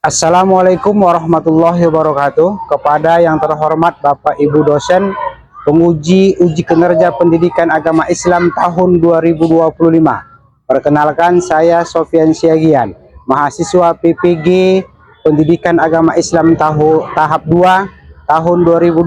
Assalamualaikum warahmatullahi wabarakatuh. Kepada yang terhormat Bapak Ibu dosen, penguji uji kinerja pendidikan agama Islam tahun 2025. Perkenalkan, saya Sofian Siagian, mahasiswa PPG Pendidikan Agama Islam tahap 2 tahun 2025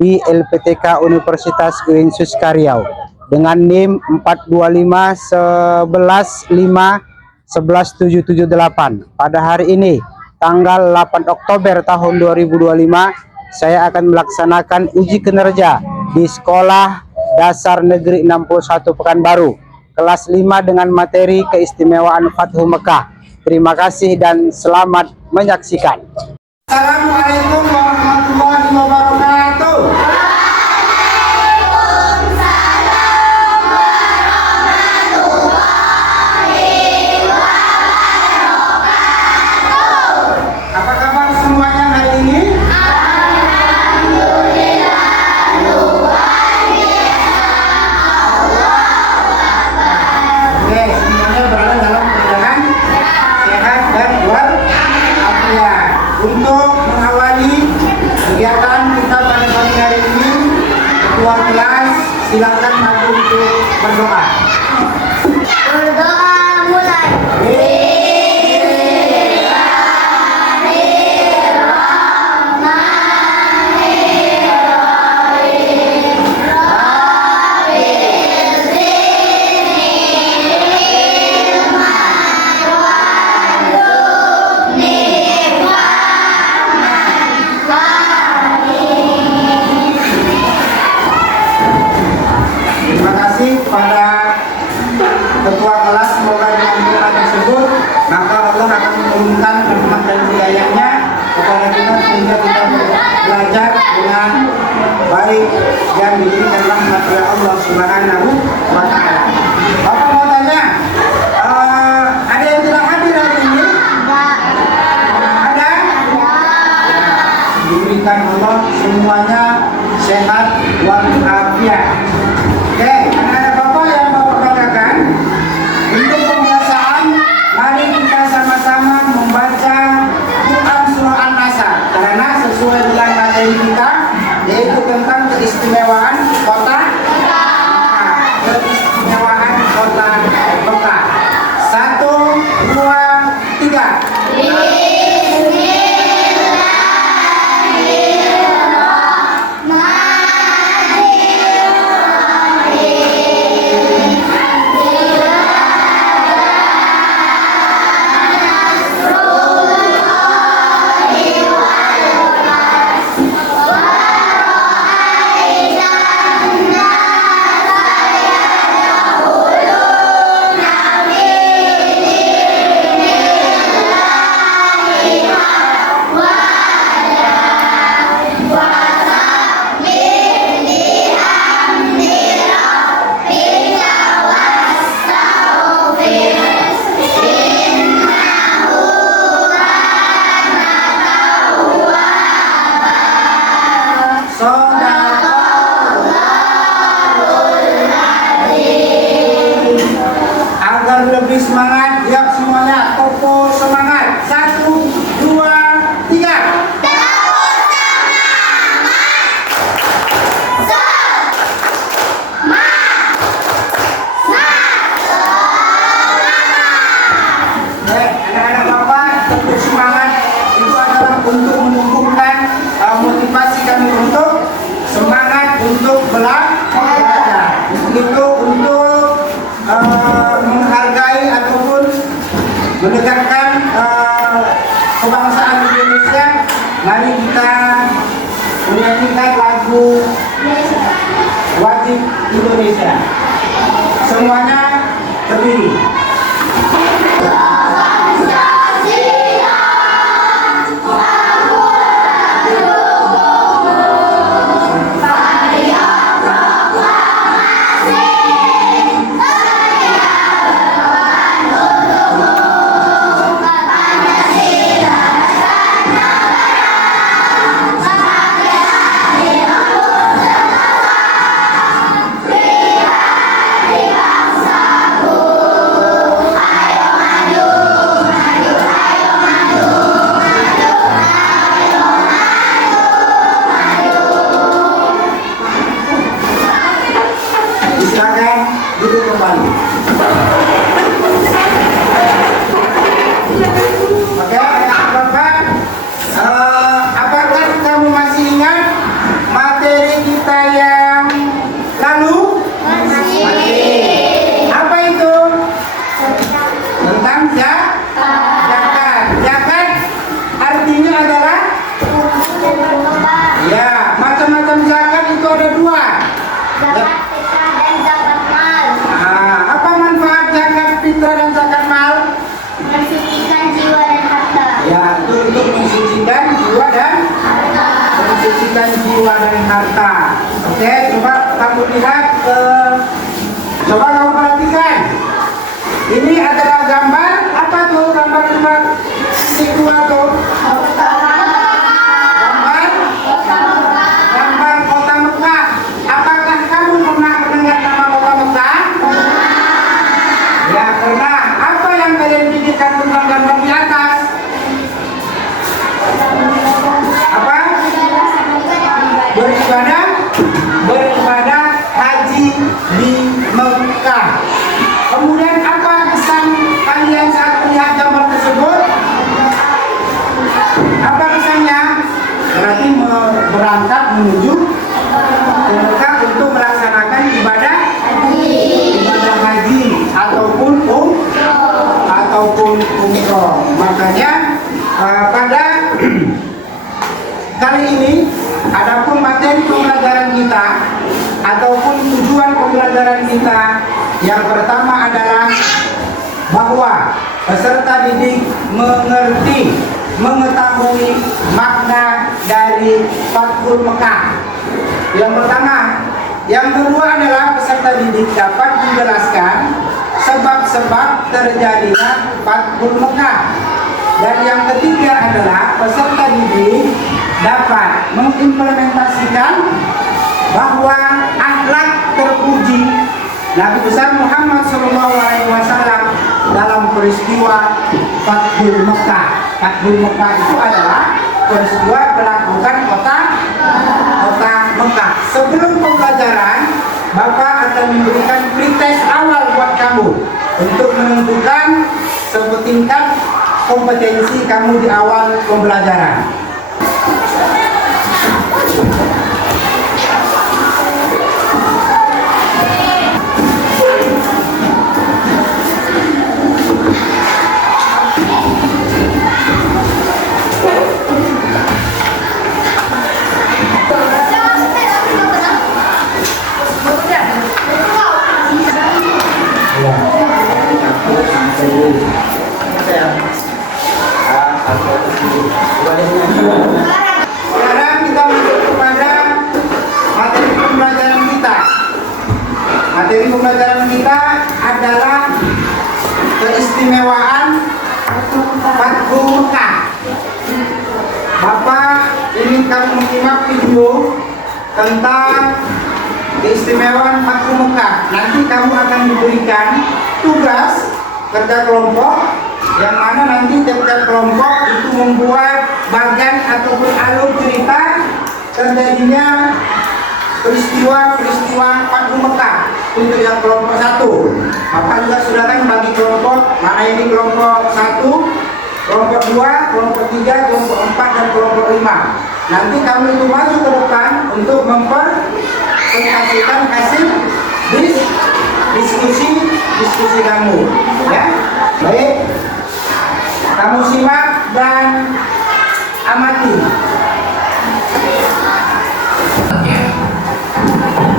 di LPTK Universitas Uinsus Karyau dengan NIM 42511511778. Pada hari ini, tanggal 8 Oktober tahun 2025, saya akan melaksanakan uji kinerja di Sekolah Dasar Negeri 61 Pekanbaru, kelas 5 dengan materi keistimewaan Fathu Mekah. Terima kasih dan selamat menyaksikan. Assalamualaikum warahmatullahi wabarakatuh. Apa kabar semuanya hari ini? Oke, semuanya berada dalam keadaan sehat dan walafiat. Untuk mengawali kegiatan kita pada pagi hari ini, ketua kelas silakan maju untuk berdoa. Berdoa mulai. Terima kasih kepada ketua kelas, semoga dengan doa tersebut maka Allah akan menurunkan rahmat dan hidayahnya kepada kita sehingga kita belajar dengan baik dan diberikan rahmat oleh Allah Subhanahu wa Ta'ala. Bapak mau tanya, ada yang tidak hadir hari ini? Ada? Diberikan Allah semuanya sehat walafiat. Oke, anak-anak Bapak yang Bapak banggakan, untuk pembiasaan, mari kita sama-sama membaca Quran Surah An-Nasr karena sesuai dengan materi kita, yaitu tentang keistimewaan kota Mekah. Keistimewaan kota Mekah. 1, 2, 3. Agar lebih semangat, siap semuanya, Popo semangat. 1, 2, 3. Anak-anak Bapak, tetap semangat. Itu adalah untuk menumbuhkan motivasi kami untuk semangat untuk belajar. Itu untuk menghargai ataupun menegakkan kebangsaan Indonesia. Mari kita menyanyikan lagu wajib Indonesia. Semuanya berdiri. Bangsa Ini adalah gambar apa tuh? Gambar si tua tuh. Gambar kota Mekah. Apakah kamu pernah mendengar nama kota Mekah? Ya pernah. Apa yang kalian pikirkan tentang gambar di atas? Apa? Beribadah haji di Mekah. Kemudian apa kesan kalian saat melihat gambar tersebut? Apa kesannya? Berarti berangkat menuju ke Mekah untuk melaksanakan ibadah haji ataupun umroh. Makanya pada kali ini adapun materi pembelajaran kita ataupun tujuan pembelajaran kita yang pertama adalah bahwa peserta didik mengetahui makna dari Fathul Mekah. Yang pertama, yang kedua adalah peserta didik dapat menjelaskan sebab-sebab terjadinya Fathul Mekah. Dan yang ketiga adalah peserta didik dapat mengimplementasikan bahwa akhlak terpuji Nabi besar Muhammad SAW dalam peristiwa Fathul Mekah. Fathul Mekah itu adalah peristiwa penaklukan kota Mekah. Sebelum pembelajaran, Bapak akan memberikan pretest awal buat kamu untuk menentukan setingkat kompetensi kamu di awal pembelajaran. Sekarang kita masuk kepada materi pembelajaran kita. Materi pembelajaran kita adalah keistimewaan Fathul Mekah. Bapak ingin kamu menyimak video tentang keistimewaan Fathul Mekah. Nanti kamu akan diberikan tugas kerja kelompok yang mana nanti tiap-tiap kelompok itu membuat bagan ataupun alur cerita terjadinya peristiwa Fathul Mekah untuk yang kelompok 1. Bapak juga sudah kan bagi kelompok, mana ini kelompok 1, kelompok 2, kelompok 3, kelompok 4 dan kelompok 5. Nanti kamu itu maju ke depan untuk mempresentasikan hasil diskusi kamu, ya. Baik, kamu simak dan amati.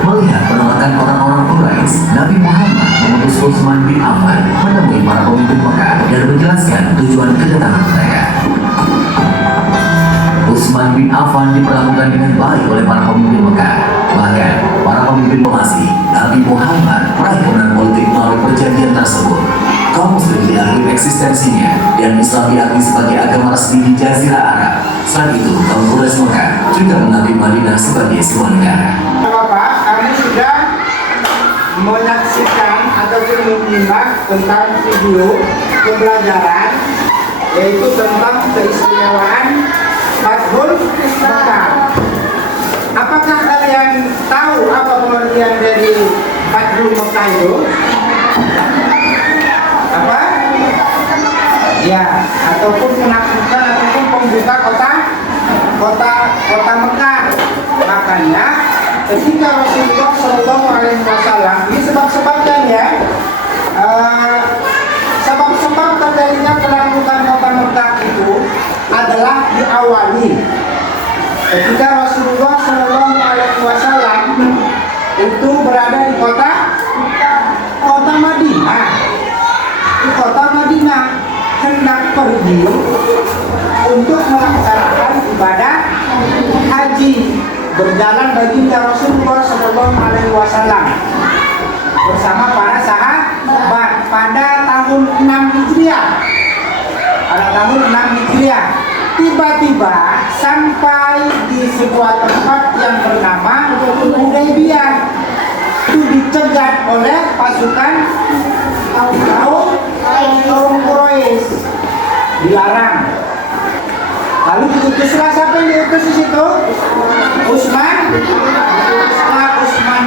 Melihat penolakan orang-orang Quraisy, Nabi Muhammad mengutus Utsman bin Affan menemui para pemimpin Mekah dan menjelaskan tujuan kedatangan mereka. Utsman bin Affan diperlakukan dengan baik oleh para pemimpin Mekah. Bahkan, para pemimpin masih Nabi Muhammad meraih kemenangan politik melalui perjanjian tersebut. Kaum muslim diakui eksistensinya dan Islam diakui sebagai agama resmi di Jazirah Arab. Selain itu, kaum Quraisy Mekah juga mengambil Madinah sebagai sebuah negara. Bapak, kami sudah menyaksikan ataupun menyimak tentang video pembelajaran yaitu tentang keistimewaan Fathul Mekah. Apakah kalian tahu apa pengertian dari Fathul Mekah itu? Apa? Ya, ataupun penaklukan ataupun pembuka kota Mekah. Makanya ketika Rasulullah SAW, ini sebab-sebabnya ya, sebab-sebab terjadinya penaklukan kota Mekah itu adalah diawali ketika Rasulullah SAW itu berada di kota Madinah. Di kota Madinah hendak pergi untuk melaksanakan ibadah haji, berjalan baginda Rasulullah SAW bersama para sahabat. pada tahun 6 Hijriah. Pada tahun 6 Hijriah, tiba-tiba sampai di sebuah tempat yang bernama Hudaybiyah. Itu dicegat oleh pasukan kaum Quraisy, dilarang. Lalu diutuslah, siapa yang diutus di situ? Utsman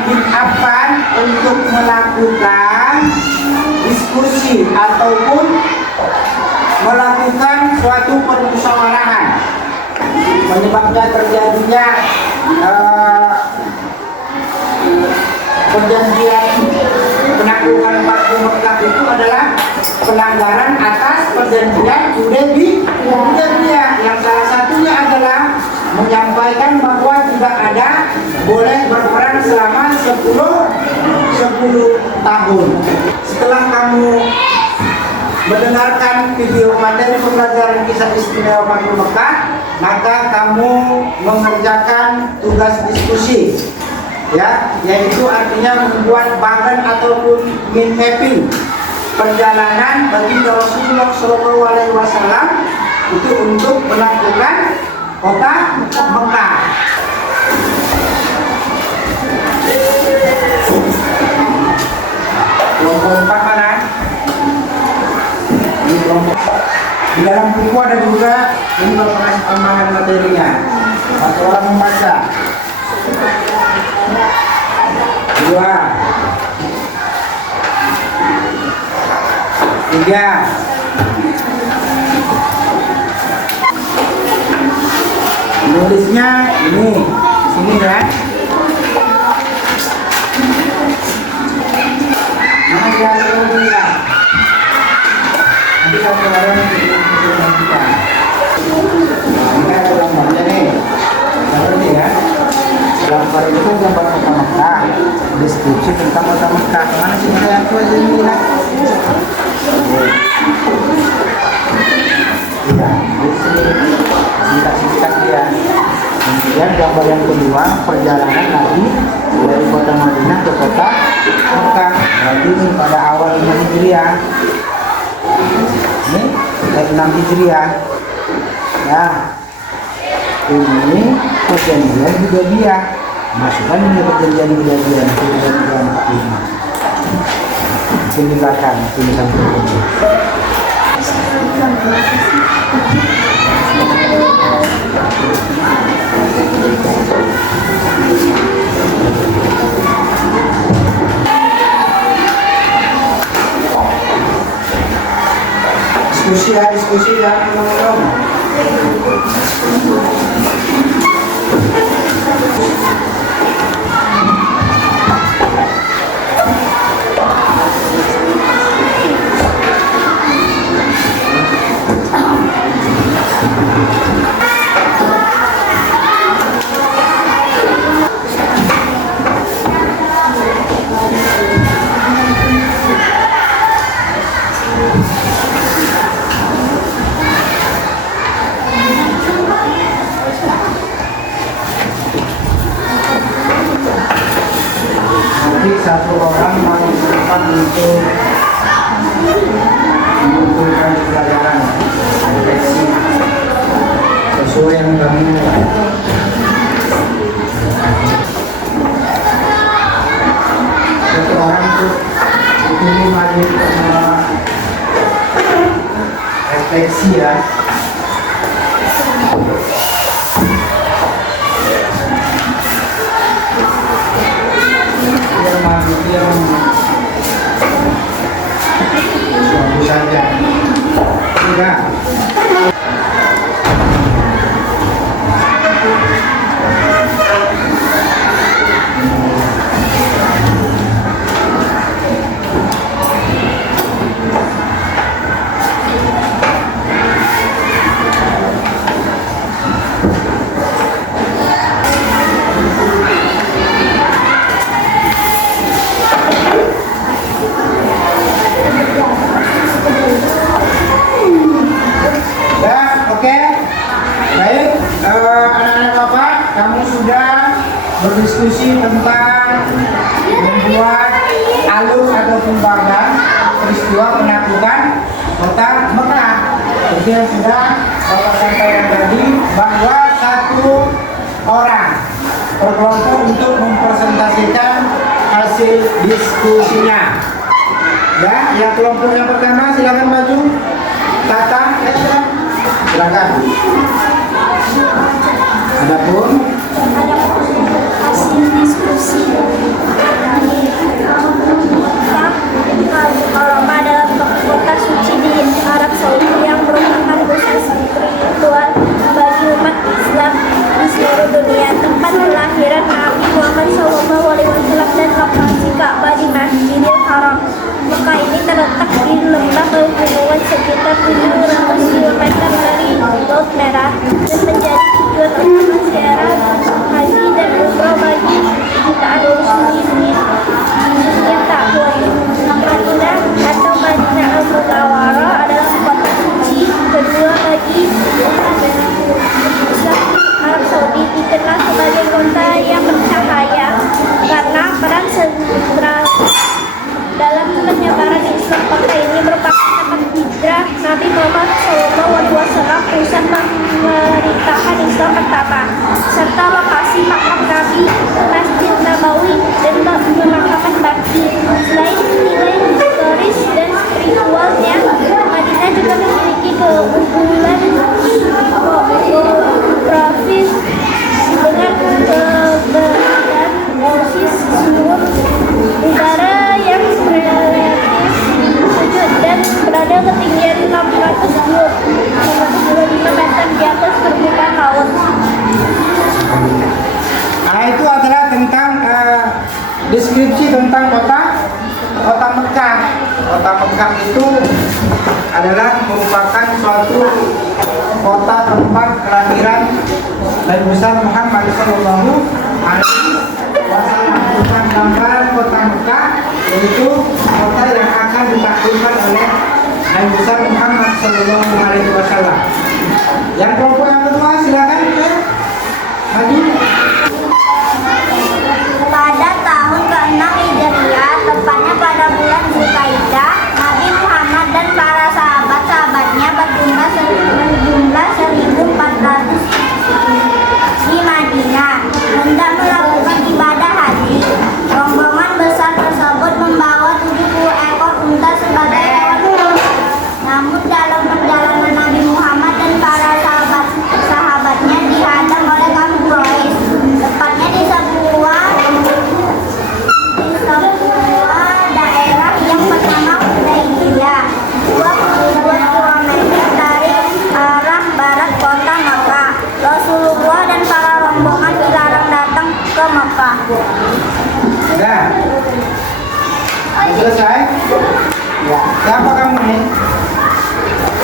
bin Affan untuk melakukan diskusi ataupun melakukan suatu permusyawaratan. Penyebabnya terjadinya perjanjian penaklukan Batu Mekah itu adalah pelanggaran atas perjanjian Hudaybiyah, yang salah satunya adalah menyampaikan bahwa tidak ada boleh berperang selama 10 tahun. Setelah kamu mendengarkan video materi pembelajaran kisah istimewa Batu Mekah, maka kamu mengerjakan tugas diskusi, ya, yaitu artinya membuat bagan ataupun mind mapping perjalanan bagi Rasulullah SAW itu untuk melakukan kota Mekah. Kelompok 4 mana? Ini kelompok. Di dalam buku ada juga, ini Bapak kasih tambahan materinya. Satu orang membaca. 2, 3, nulisnya ini di sini ya. Nama dia dulu ya. Nanti satu orang yang kita. Ini ada gambarnya nih. Seperti ya. Gambar itu gambar kota Mekah. Deskripsi tentang kota Mekah. Mana sih yang tua jadi lihat? Iya, di sini dikasihkan dia. Kemudian gambar yang kedua, perjalanan Nabi dari kota Madinah ke kota Mekah. Berarti ini pada awal 5 Hijriah. Ini 6 Hijriah. Ya, ini perjanjian Hudaybiyah. Masukkan ini perjanjian Hudaybiyah. Nanti kita 45. Mungkin di belakang, ini sampai ini. Diskusi dan ngomong-ngomong. Satu orang mau berempat untuk mengumpulkan pelajaran refleksi sesuai yang kami satu orang untuk ini maju refleksi ya. Yang suatu saja tidak. Berdiskusi tentang membuat alur ataupun bagan peristiwa seperti yang sudah Bapak sampaikan tadi, bahwa satu orang per kelompok untuk mempresentasikan hasil diskusinya. Ya, yang kelompok yang pertama silakan maju. Tata, silakan. Adapun hasil diskusi Roma dalam kota suci di Arab Saudi yang merupakan pusat spiritual bagi umat Islam di seluruh dunia, tempat kelahiran Nabi Muhammad SAW dan lokasi Ka'bah di Masjidil Haram. Mekah ini terletak di lembah pegunungan sekitar 700 km dari Laut Merah dan menjadi tujuan utama ziarah haji dan umroh bagi jutaan muslimin yang tak boleh. Madinah atau Madinah Al-Munawwarah adalah kota suci kedua bagi Islam Arab Saudi, dikenal sebagai kota yang bercahaya karena peran sentral dalam penyebaran Islam. Kota ini merupakan tempat hijrah Nabi Muhammad SAW, pusat pemerintahan Islam pertama, serta lokasi makam Nabi, Masjid Nabawi, dan pemakaman Baqi. Selain nilai historis dan spiritualnya, Madinah juga memiliki keunggulan geografis dengan keberadaan oasis sumur udara yang relatif sejuk dan berada ketinggian 625 meter di atas permukaan laut. Nah, itu adalah tentang deskripsi tentang kota Mekah. Kota Mekah itu adalah merupakan suatu kota tempat kelahiran Nabi besar Muhammad Sallallahu Alaihi Wasallam. Bukan gambaran kota Mekah, yaitu kota yang akan ditaklukkan oleh Nabi besar Muhammad Sallallahu Alaihi Wasallam. Yang kelompok yang kedua silakan maju. Pada tahun ke-6 Hijriah, tepatnya pada bulan Zulkaidah, Nabi Muhammad dan para sahabat-sahabatnya berjumlah 1.400 di Madinah hendak melakukan ibadah haji. Rombongan besar tersebut membawa 70 ekor unta sebagai hewan kurban. Namun dalam perjalanan Nabi Muhammad dan para sahabatnya dihadang oleh kaum Quraisy, tepatnya di sebuah daerah yang bernama Hudaybiyah, 22 km dari arah barat kota Mekah. Rasulullah dan para rombongan dilarang datang ke Mekah. Sudah selesai? Ya, siapa kamu nih?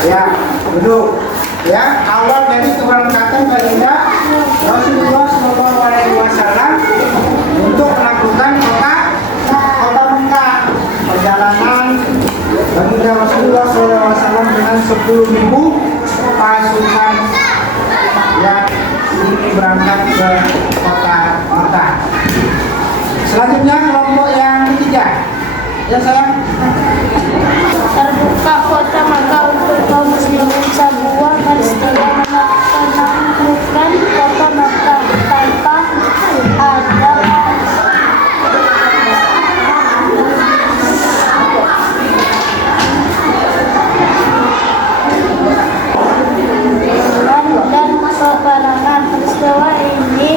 Ya, duduk. Ya, awal dari keberangkatan baginda Rasulullah SAW untuk melakukan kota Mekah. Perjalanan baginda Rasulullah SAW dengan 10.000 pasukan yang ini berangkat ke kota Mekah. Selanjutnya kelompok yang ketiga. Ya sayang. Terbuka kota Mekah untuk kaum muslimin sebuah peristiwa menaklukkan kota Mekah tanpa ada dan peperangan. Peristiwa ini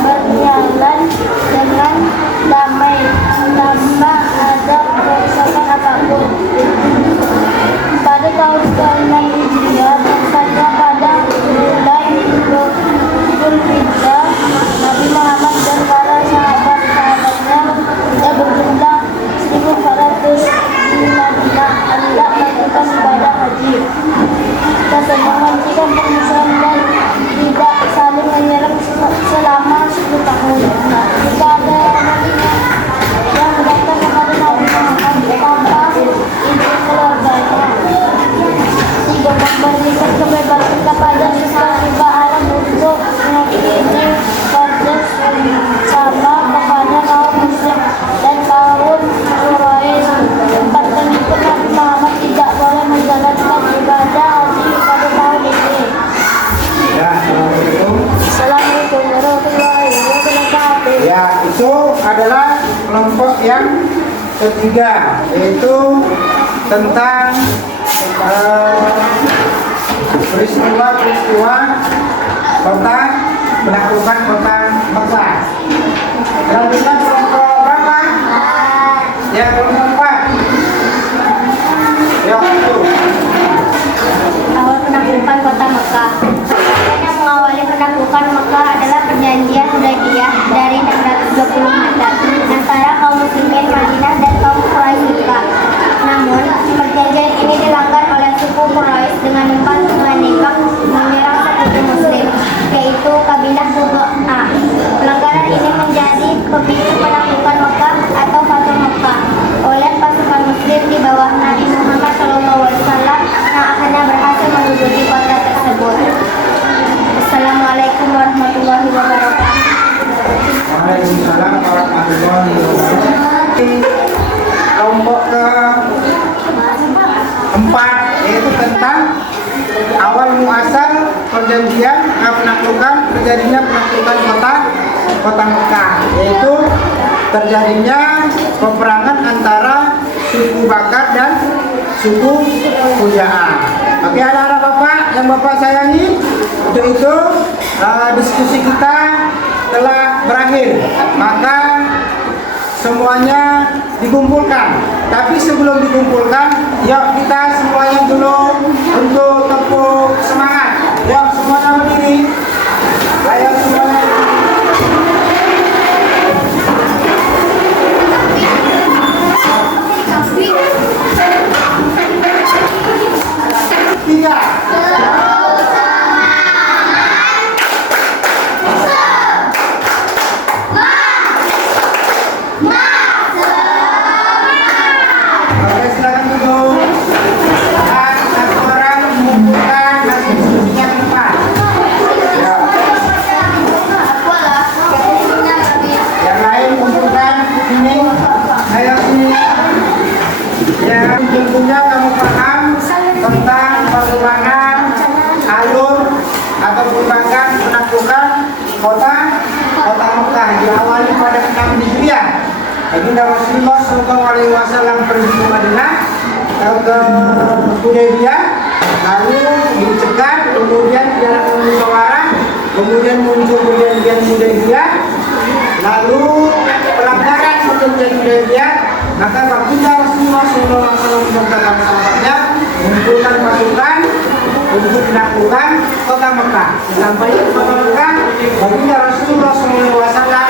berjalan dengan damai tanpa ada kerusakan apapun. Pada tahun ke-6 Hijriah, ketiga yaitu tentang peristiwa kota menaklukkan kota Mekah. Selanjutnya kelompok berapa? Ya, kelompok 4. Ya, itu. Awal penaklukan kota Mekah. Yang mengawali penaklukan Mekah adalah perjanjian Hudaybiyah dari 620 Hijriah antara kaum muslimin Madinah dan kaum Quraisy Mekah. Namun, perjanjian ini dilanggar oleh suku Quraisy dengan menembak menyerang sekutu muslim, yaitu kabilah Qudaa. Pelanggaran ini menjadi pemicu penaklukan Mekah atau Fathu Mekah oleh pasukan muslim di bawah Nabi Muhammad SAW yang akhirnya berhasil menduduki kota tersebut. Assalamualaikum warahmatullahi wabarakatuh. Waalaikumsalam warahmatullahi wabarakatuh. Kelompok keempat yaitu tentang awal muasal perjanjian penaklukan terjadinya penaklukan kota Mekah, yaitu terjadinya peperangan antara suku Bakar dan suku Khuza'ah. Oke, anak-anak Bapak yang Bapak sayangi, untuk itu diskusi kita telah berakhir, maka semuanya dikumpulkan. Tapi sebelum dikumpulkan, yuk kita semuanya dulu untuk tepuk semangat. Yuk semuanya berdiri. Ayo semuanya. Tiga. Oke, silakan duduk. Dan satu orang mengumpulkan hasil diskusinya ke depan. Ya. Yang lain kumpulkan sini. Ayo sini. Ya, tentunya kamu paham tentang bagaimana alur atau perkembangan penaklukan kota Mekah diawali pada 6 Hijriah. Baginda Rasulullah SAW pergi ke Madinah ke Hudaybiyah, lalu dicegat, kemudian jalan musyawarah, kemudian muncul perjanjian Hudaybiyah, lalu pelanggaran perjanjian Hudaybiyah, maka Baginda Rasulullah SAW beserta para sahabatnya mengumpulkan pasukan untuk menaklukkan kota Mekah. Sampai di kota Mekah, Baginda Rasulullah SAW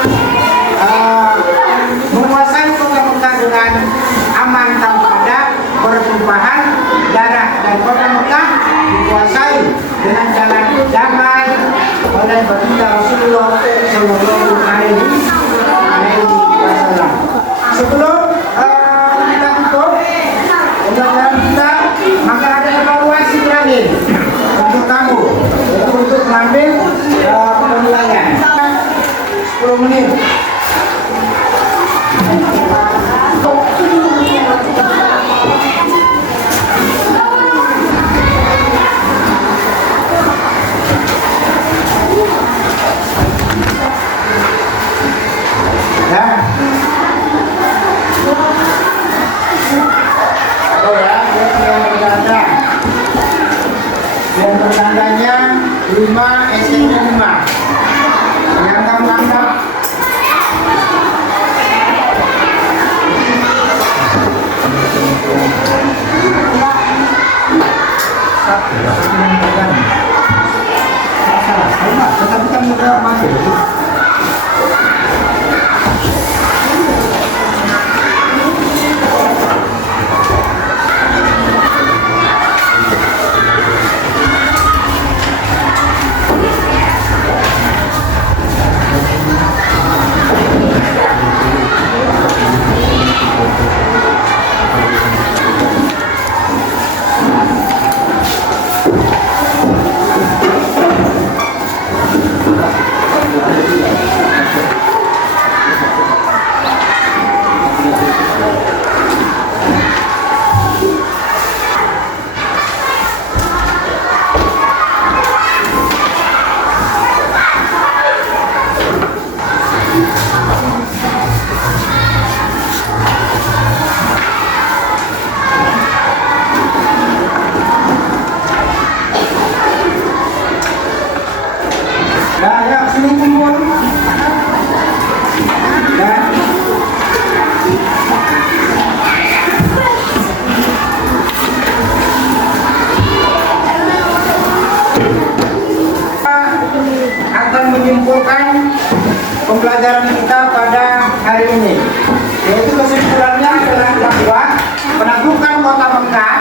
menguasai kota Mekah dengan aman tanpa ada pertumpahan darah, dan kota Mekah dikuasai dengan jalan damai oleh Baginda Rasulullah SAW. Sebelum kita tutup pembelajaran kita, maka ada evaluasi terakhir untuk kamu, yaitu untuk mengambil penilaian 10 menit. Ya. Oh ya, yang bertanda. Yang bertandanya 5 SN 5. Yang kamu anggap tetapi kan sudah masuk. menyimpulkan pembelajaran kita pada hari ini, yaitu kesimpulannya adalah bahwa penaklukan kota Mekah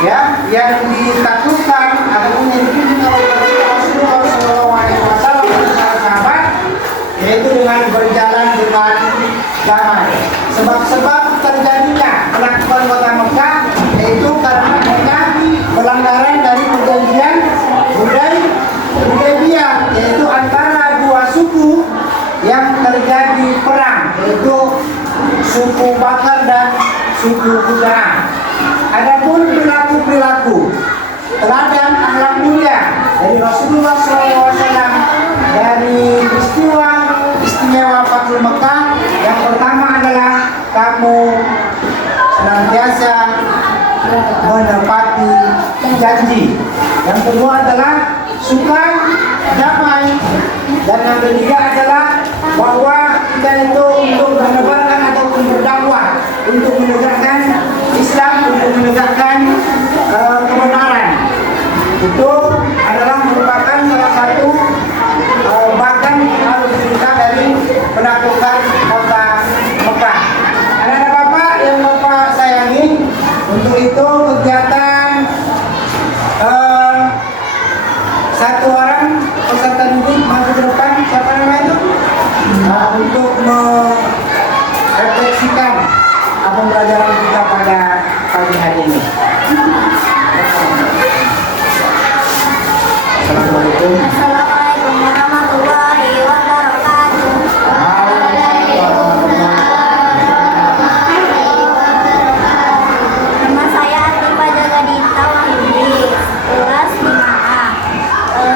ya yang ditaklukkan ataupun yang dipimpin oleh Rasulullah SAW dan para sahabat, yaitu dengan berjalan dengan damai. Sebab-sebab terjadinya penaklukan kota Mekah yaitu karena mereka pelanggaran dari perjanjian Hudaybiyah, yaitu antara dua suku yang terjadi perang, yaitu suku Bakar dan suku Khuza'ah. Adapun perilaku teladan akhlak mulia dari Rasulullah SAW dari peristiwa istimewa Fathul Mekah, yang pertama adalah kamu senantiasa menepati janji, yang kedua adalah suka damai, dan yang ketiga adalah bahwa kita itu untuk menebarkan ataupun berdakwah untuk menegakkan Islam, untuk menegakkan kebenaran. Itu adalah merupakan salah satu bahkan harus cerita dari penaklukan kota Mekah. Anak-anak Bapak yang Bapak sayangi, untuk itu kegiatan satu orang peserta didik maju ke depan, siapa namanya itu? Untuk merefleksikan pembelajaran kita pada pagi hari ini. Assalamualaikum. Assalamualaikum warahmatullahi wabarakatuh. Nama saya Atifah Jagadita Wahyudi, kelas 5A.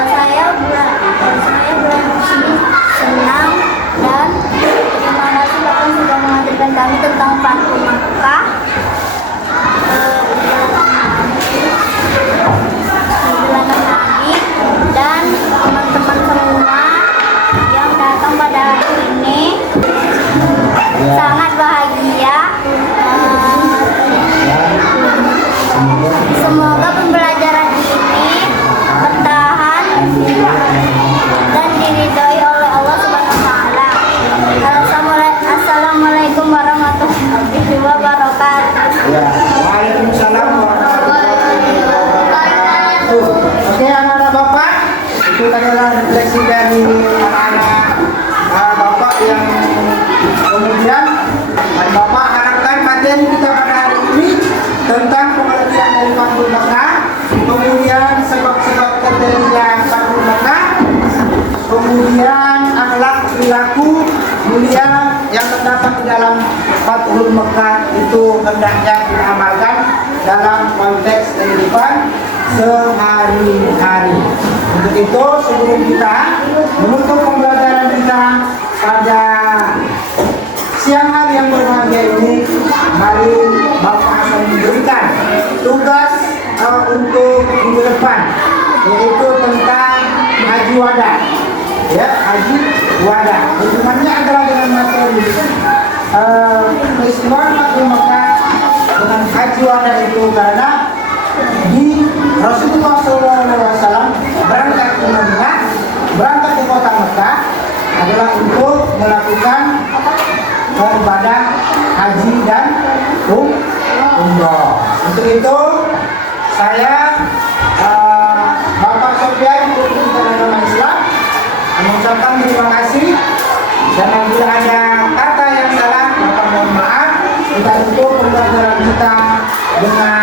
Saya bereaksi senang dan terima kasih Bapak sudah mengajarkan kami tentang Fathul Makkah. Perjalanan Nabi dan teman-teman semua yang datang pada hari ini sangat bahagia. Semoga pembelajaran ini bertahan dan diridhoi oleh Allah Subhanahu wa taala. Assalamualaikum warahmatullahi wabarakatuh. Waalaikumsalam warahmatullahi wabarakatuh. Oke, anak-anak Bapak, itu adalah refleksi dari anak-anak Bapak yang kemudian Bapak harapkan materi kita pada hari ini tentang pengertian dari Fathul Mekah, kemudian sebab-sebab terjadinya Fathul Mekah, kemudian akhlak perilaku mulia yang terdapat di dalam Fathul Mekah itu hendaknya kita amalkan dalam konteks kehidupan sehari-hari. Untuk itu, sebelum kita menutup pembelajaran kita pada siang hari yang berbahagia ini, mari Bapak akan memberikan tugas untuk minggu depan, yaitu tentang haji wada. Ya, haji wada. Hubungannya adalah dengan materi peristiwa Fathul Mekah dengan haji wada itu, karena di Rasulullah SAW berangkat ke Madinah, berangkat ke kota Mekah adalah untuk melakukan ibadah haji dan umroh. Untuk itu saya Bapak Sofyan Putri Agama Islam mengucapkan terima kasih, dan apabila ada kata yang salah Bapak mohon maaf. Kita tutup pembelajaran kita dengan